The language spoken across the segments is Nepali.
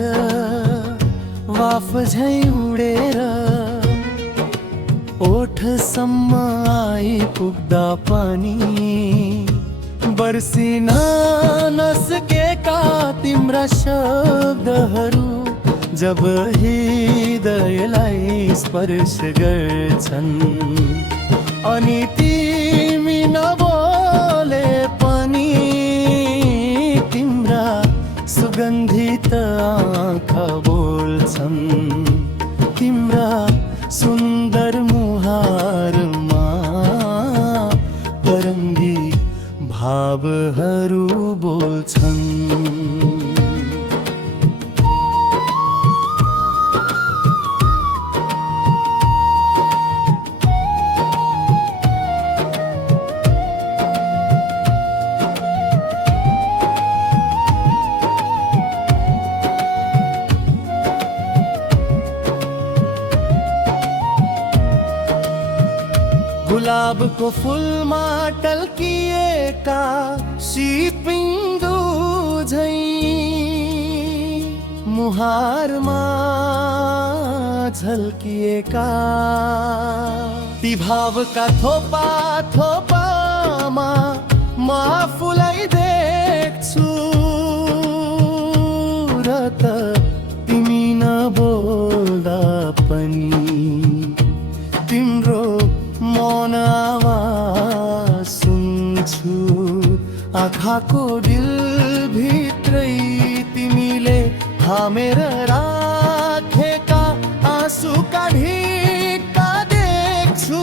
आकाशबाट वाफ झै उडेर ओठसम्म आइपुग्दा पनि बर्सिन नसकेका तिम्रा शब्दहरू जब हृदयलाई स्पर्श गर्छन् अनि तिमी नबोले पनि तिम्रा सुगन्धित आँखा बोल्छन् तिम्रा सुन्दर मुहारमा तरङ्गी भावहरू बोल्छन्। गुलाबको फुलमा टल्किएका सिपिन्दु झै मुहारमा झल्किएका ती भावका थोपा थोपामा म आफूलाई देख्छु र त तिमी नबोल्दा पनि तिम्रो मौन आवाज सुन्छु आँखाको दिल भित्रै तिमीले थामेर राखेका आँसुका ढिक्का देख्छु।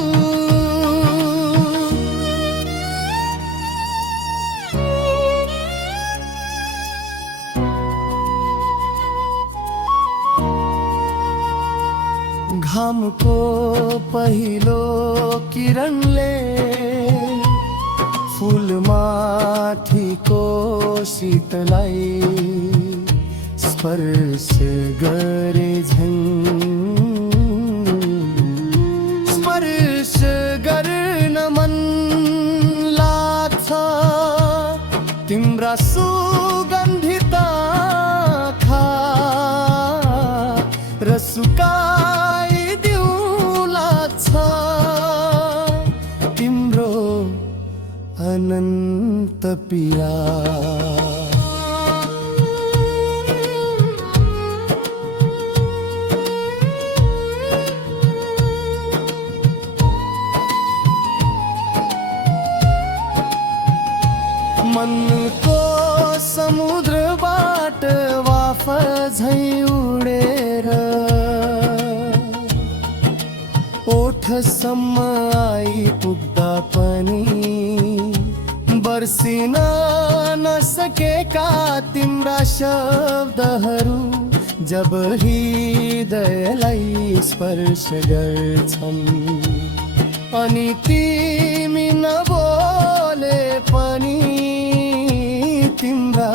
घामको पहिलो किरणले फुलमाथिको शीतलाई स्पर्श गरे झन् स्पर्श गर्न मन लाग्छ तिम्रा सुगन्धित आँखा र तिम्रो अनन्त पीडा। मनको समुद्रबाट वाफ झै उडेर ओठसम्म आइपुग्दा पनि बर्सिन नसकेका तिम्रा शब्दहरू जब हृदयलाई स्पर्श गर्छन् अनि तिमी नबोले पनि तिम्रा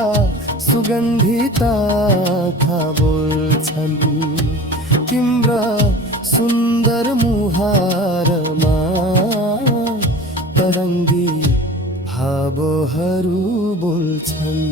सुगन्धित आँखा बोल्छन् तिम्रा सुन्दर मुहारमा तरङ्गी भावहरू बोल्छन्।